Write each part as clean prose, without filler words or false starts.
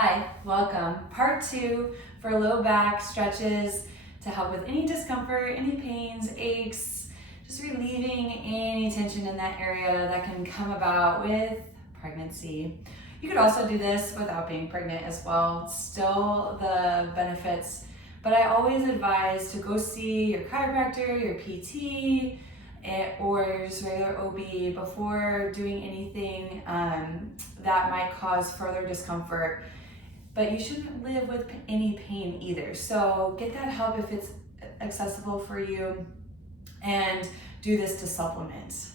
Hi, welcome. Part 2 for low back stretches to help with any discomfort, any pains, aches, just relieving any tension in that area that can come about with pregnancy. You could also do this without being pregnant as well. Still the benefits, but I always advise to go see your chiropractor, your PT, or your just regular OB before doing anything that might cause further discomfort. But you shouldn't live with any pain either. So get that help if it's accessible for you and do this to supplement.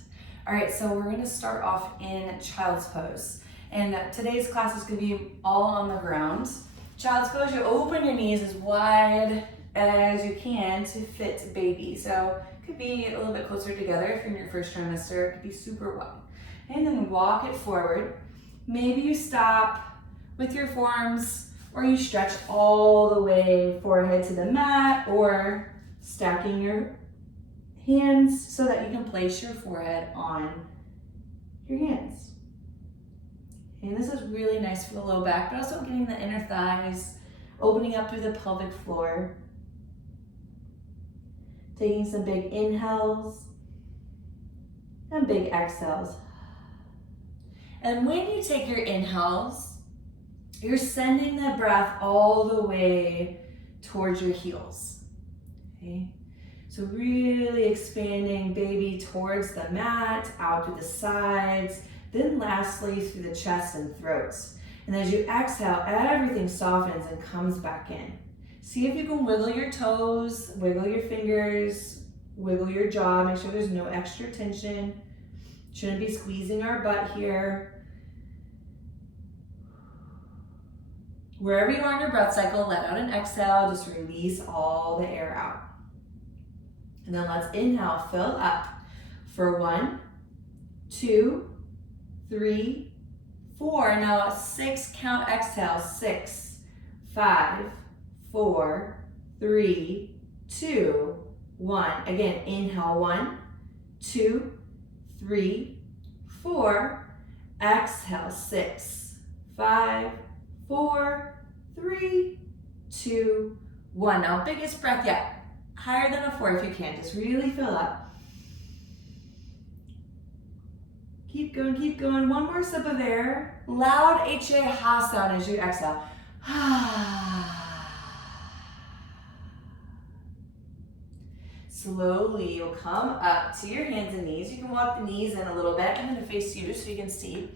All right, so we're gonna start off in child's pose. And today's class is gonna be all on the ground. Child's pose, you open your knees as wide as you can to fit baby. So it could be a little bit closer together if you're in your first trimester. It could be super wide. And then walk it forward. Maybe you stop with your forearms, or you stretch all the way forehead to the mat, or stacking your hands so that you can place your forehead on your hands. And this is really nice for the low back, but also getting the inner thighs, opening up through the pelvic floor. Taking some big inhales and big exhales. And when you take your inhales, you're sending the breath all the way towards your heels, okay? So really expanding baby towards the mat, out through the sides, then lastly through the chest and throats. And as you exhale, everything softens and comes back in. See if you can wiggle your toes, wiggle your fingers, wiggle your jaw, make sure there's no extra tension. Shouldn't be squeezing our butt here. Wherever you are in your breath cycle, let out an exhale, just release all the air out. And then let's inhale, fill up for 1, 2, 3, 4. Now a 6 count exhale, 6, 5, 4, 3, 2, 1. Again, inhale, 1, 2, 3, 4. Exhale, 6, 5, 4, 3, 2, 1. Now, biggest breath yet. Higher than a 4 if you can. Just really fill up. Keep going, keep going. One more sip of air. Loud HA sound as you exhale. Slowly, you'll come up to your hands and knees. You can walk the knees in a little bit. I'm going to face you just so you can see.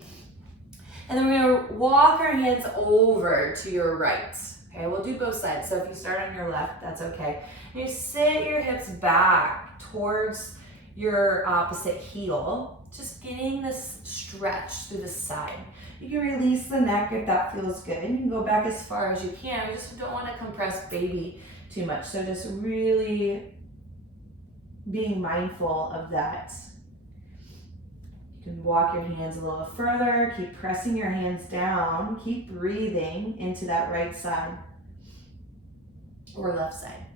And then we're gonna walk our hands over to your right. Okay, we'll do both sides. So if you start on your left, that's okay. And you sit your hips back towards your opposite heel, just getting this stretch through the side. You can release the neck if that feels good. And you can go back as far as you can. We just don't want to compress baby too much. So just really being mindful of that. You can walk your hands a little further, keep pressing your hands down, keep breathing into that right side or left side.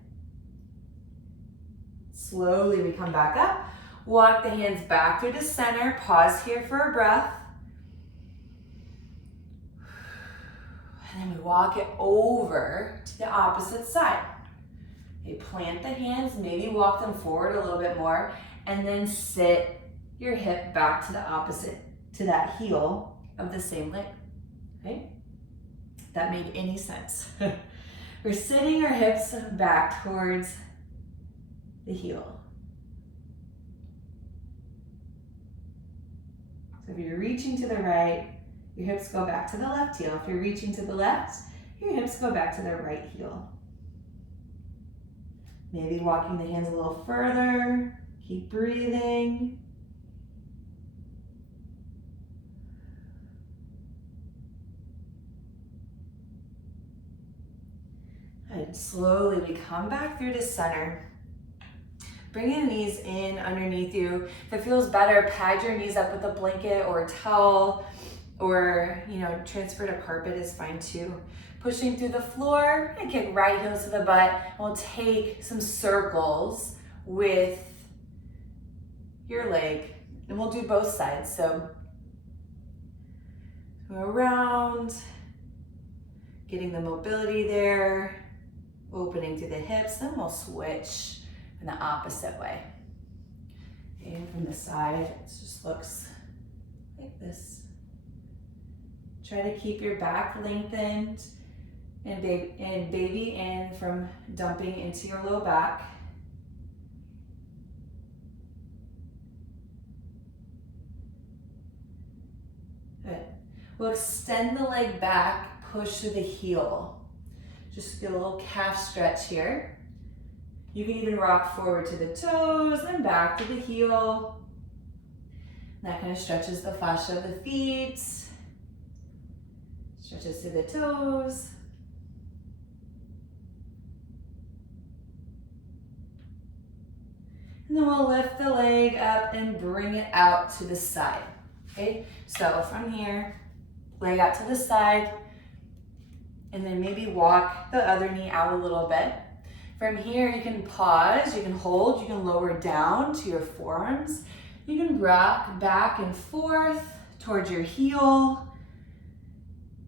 Slowly we come back up, walk the hands back through the center, pause here for a breath. And then we walk it over to the opposite side. Okay, plant the hands, maybe walk them forward a little bit more, and then sit your hip back to the opposite, to that heel of the same leg, okay? If that made any sense. We're sitting our hips back towards the heel. So if you're reaching to the right, your hips go back to the left heel. If you're reaching to the left, your hips go back to the right heel. Maybe walking the hands a little further, keep breathing. And slowly we come back through to center. Bring your knees in underneath you. If it feels better, pad your knees up with a blanket or a towel, or transfer to carpet is fine too. Pushing through the floor and kick right heels to the butt. We'll take some circles with your leg, and we'll do both sides. So go around, Getting the mobility there, opening through the hips, then we'll switch in the opposite way. And from the side, it just looks like this. Try to keep your back lengthened and baby in from dumping into your low back. Good. We'll extend the leg back, push to the heel. Just get a little calf stretch here. You can even rock forward to the toes, then back to the heel. That kind of stretches the fascia of the feet. Stretches to the toes. And then we'll lift the leg up and bring it out to the side. Okay, so from here, leg out to the side, and then maybe walk the other knee out a little bit. From here, you can pause, you can hold, you can lower down to your forearms. You can rock back and forth towards your heel,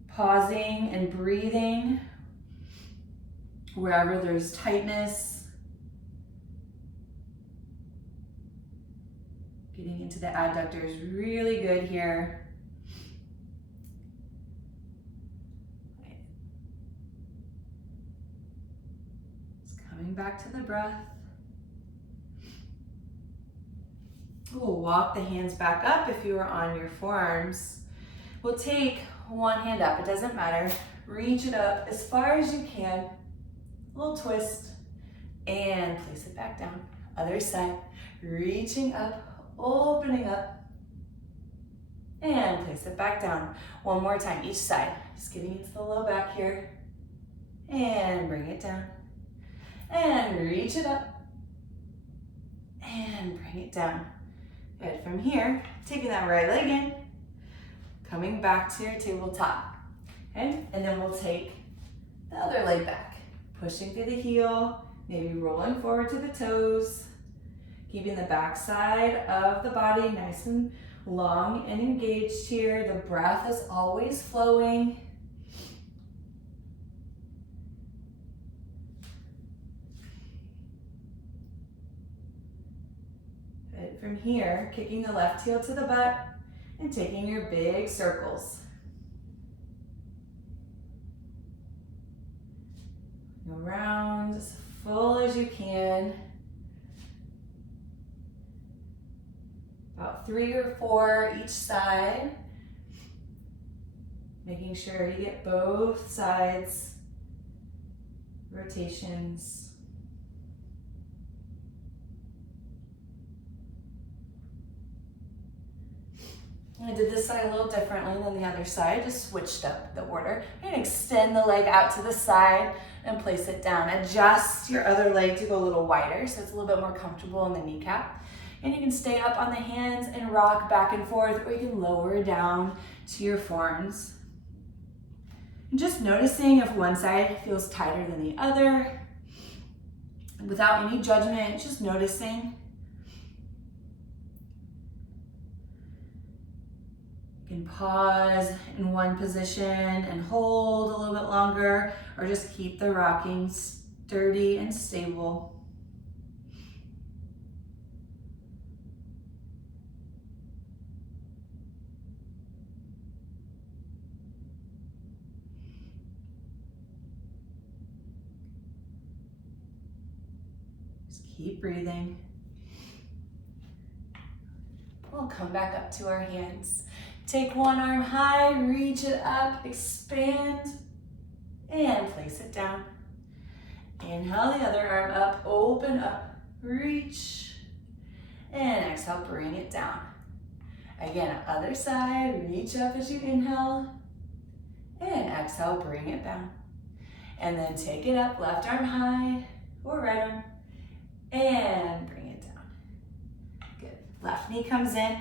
pausing and breathing wherever there's tightness. Getting into the adductors really good here. Coming back to the breath. We'll walk the hands back up if you are on your forearms. We'll take one hand up, it doesn't matter. Reach it up as far as you can. A little twist and place it back down. Other side, reaching up, opening up, and place it back down. One more time, each side. Just getting into the low back here. And bring it down. And reach it up. And bring it down. Good. From here, taking that right leg in, coming back to your tabletop. Okay? And then we'll take the other leg back. Pushing through the heel, maybe rolling forward to the toes. Keeping the back side of the body nice and long and engaged here. The breath is always flowing. Good. From here, kicking the left heel to the butt and taking your big circles. Go around as full as you can. About 3 or 4 each side. Making sure you get both sides. Rotations. I did this side a little differently than the other side, just switched up the order. You're gonna extend the leg out to the side and place it down. Adjust your other leg to go a little wider so it's a little bit more comfortable in the kneecap. And you can stay up on the hands and rock back and forth, or you can lower down to your forearms. And just noticing if one side feels tighter than the other. Without any judgment, just noticing. You can pause in one position and hold a little bit longer, or just keep the rocking sturdy and stable. Keep breathing. We'll come back up to our hands. Take one arm high, reach it up, expand, and place it down. Inhale the other arm up, open up, reach, and exhale, bring it down. Again, other side, reach up as you inhale, and exhale, bring it down. And then take it up, left arm high, or right arm, and bring it down. Good. Left knee comes in.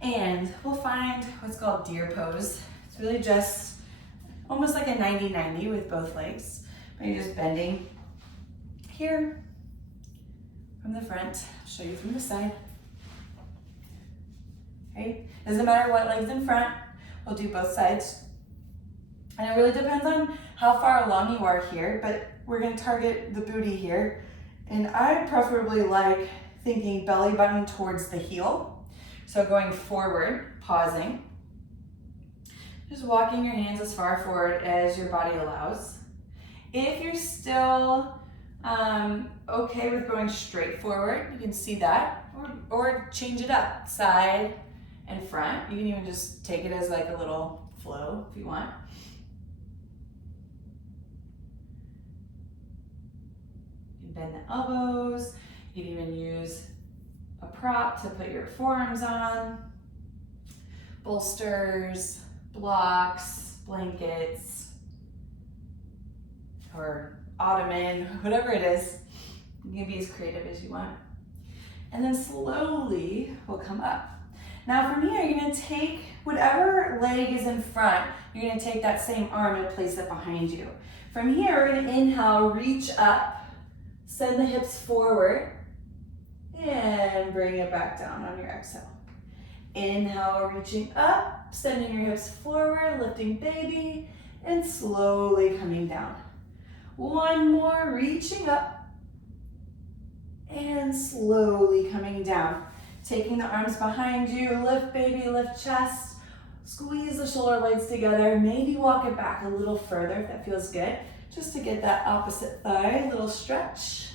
And we'll find what's called deer pose. It's really just almost like a 90-90 with both legs. But you're just bending here from the front. I'll show you from the side. Okay. Doesn't matter what leg's in front. We'll do both sides. And it really depends on how far along you are here, but we're gonna target the booty here. And I preferably like thinking belly button towards the heel. So going forward, pausing. Just walking your hands as far forward as your body allows. If you're still okay with going straight forward, you can see that, or change it up, side and front. You can even just take it as like a little flow if you want. You can bend the elbows. You can even use a prop to put your forearms on, bolsters, blocks, blankets, or ottoman, whatever it is. You can be as creative as you want. And then slowly we'll come up. Now from here, you're gonna take whatever leg is in front, you're gonna take that same arm and place it behind you. From here, we're gonna inhale, reach up, send the hips forward, and bring it back down on your exhale. Inhale, reaching up, sending your hips forward, lifting baby, and slowly coming down. One more, reaching up, and slowly coming down. Taking the arms behind you, lift baby, lift chest, squeeze the shoulder blades together, maybe walk it back a little further if that feels good, just to get that opposite thigh, a little stretch.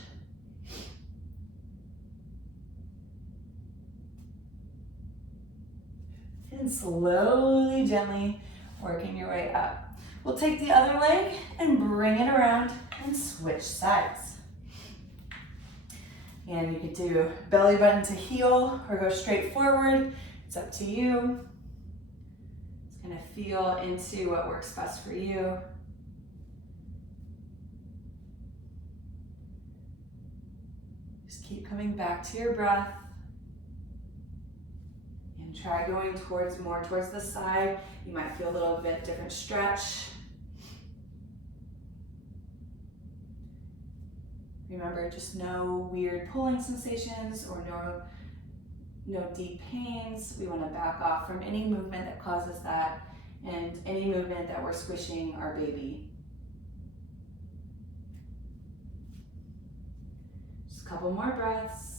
And slowly, gently working your way up. We'll take the other leg and bring it around and switch sides. And you could do belly button to heel or go straight forward. It's up to you. Just gonna feel into what works best for you. Just keep coming back to your breath. And try going more towards the side. You might feel a little bit different stretch. Remember, just no weird pulling sensations or no deep pains. We want to back off from any movement that causes that and any movement that we're squishing our baby. Just a couple more breaths.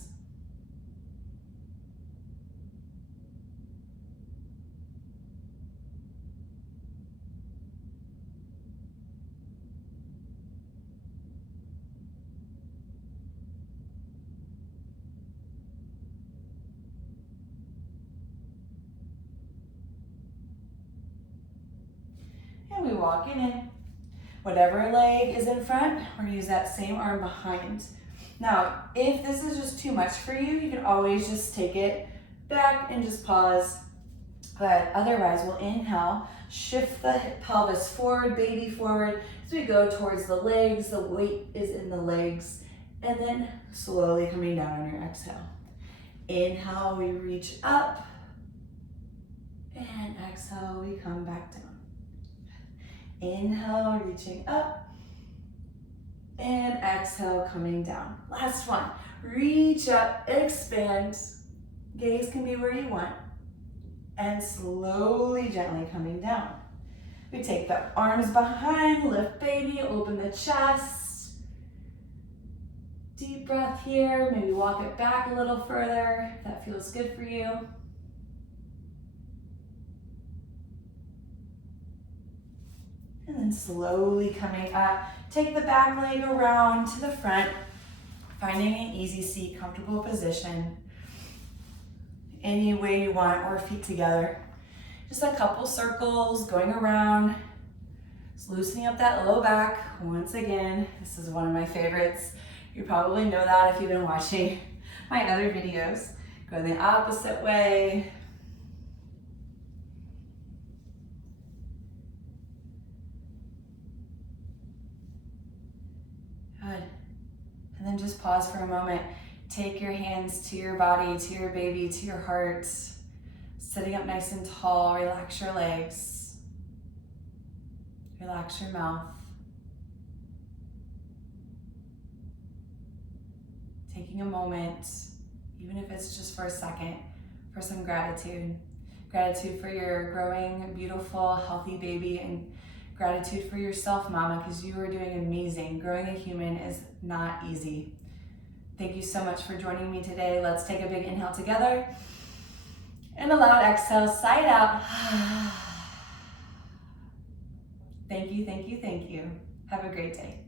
And we walk it in. Whatever leg is in front, we're gonna use that same arm behind. Now, if this is just too much for you, you can always just take it back and just pause. But otherwise, we'll inhale, shift the pelvis forward, baby forward, as we go towards the legs, the weight is in the legs, and then slowly coming down on your exhale. Inhale, we reach up, and exhale, we come back down. Inhale, reaching up, and exhale, coming down. Last one, reach up, expand, gaze can be where you want, and slowly, gently coming down. We take the arms behind, lift baby, open the chest. Deep breath here, maybe walk it back a little further if that feels good for you. And then slowly coming up, take the back leg around to the front, finding an easy seat, comfortable position. Any way you want, or feet together. Just a couple circles going around, just loosening up that low back. Once again, this is one of my favorites. You probably know that if you've been watching my other videos. Go the opposite way. Good. And then just pause for a moment. Take your hands to your body, to your baby, to your heart. Sitting up nice and tall, relax your legs. Relax your mouth. Taking a moment, even if it's just for a second, for some gratitude. Gratitude for your growing, beautiful, healthy baby, and Gratitude for yourself, mama, because you are doing amazing. Growing a human is not easy. Thank you so much for joining me today. Let's take a big inhale together. And a loud exhale, sigh it out. Thank you, thank you, thank you. Have a great day.